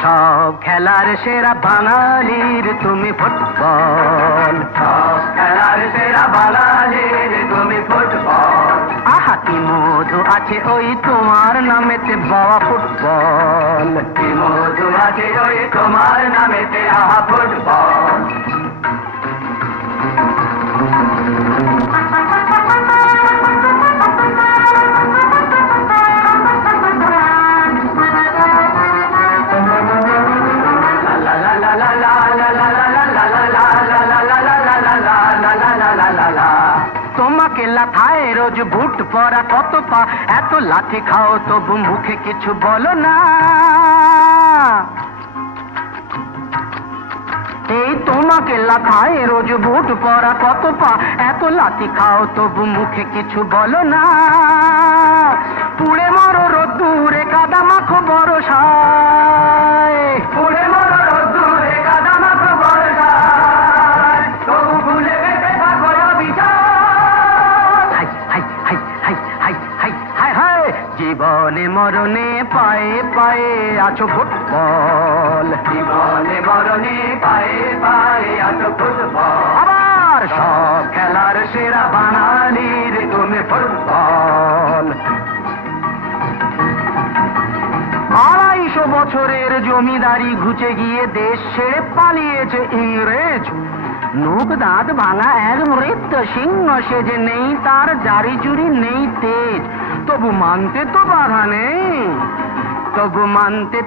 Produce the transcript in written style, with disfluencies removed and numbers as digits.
সব খেলার সেরা বাঙালির তুমি ফুটবল, সব খেলার সেরা বাঙালির তুমি ফুটবল। আহা কি মধু আছে ওই তোমার নামেতে বাবা ফুটবল, কি মধু আছে ওই তোমার নামেতে আহা ফুটবল। তোমাকে লাথায় রোজ বুট পরা কত পা, এত লাথি খাও তবু মুখে কিছু বলো না। এই তোমাকে লাথায় রোজ বুট পরা কত পা, এত লাথি খাও তবু মুখে কিছু বলো না। পুড়ে মরো রোদ্দুরে কাদা মাখো বরসায়, পুড়ে মরো রোদ্দুরে কাদা মাখো বরসায়, তবু ভুলে বেঁচে থাকো অবিচার। High high high high high high high high, জীবনে মরণে পায়ে পায়ে আছো ফুটবল, জীবনে মরণে পায়ে পায়ে আছো ফুটবল। আবার সব খেলার সেরা বাঙালির তুমি ফুটবল। 250 বছরের জমিদারি ঘুচে গিয়ে দেশ ছেড়ে পালিয়েছে ইংরেজ। মুখ দাঁত ভাঙা এক মৃত সিংহ সেজে, নেই তার জারি জুরি নেই তেজ, তবু মানতে তো বাধা নেই, তবু মানতে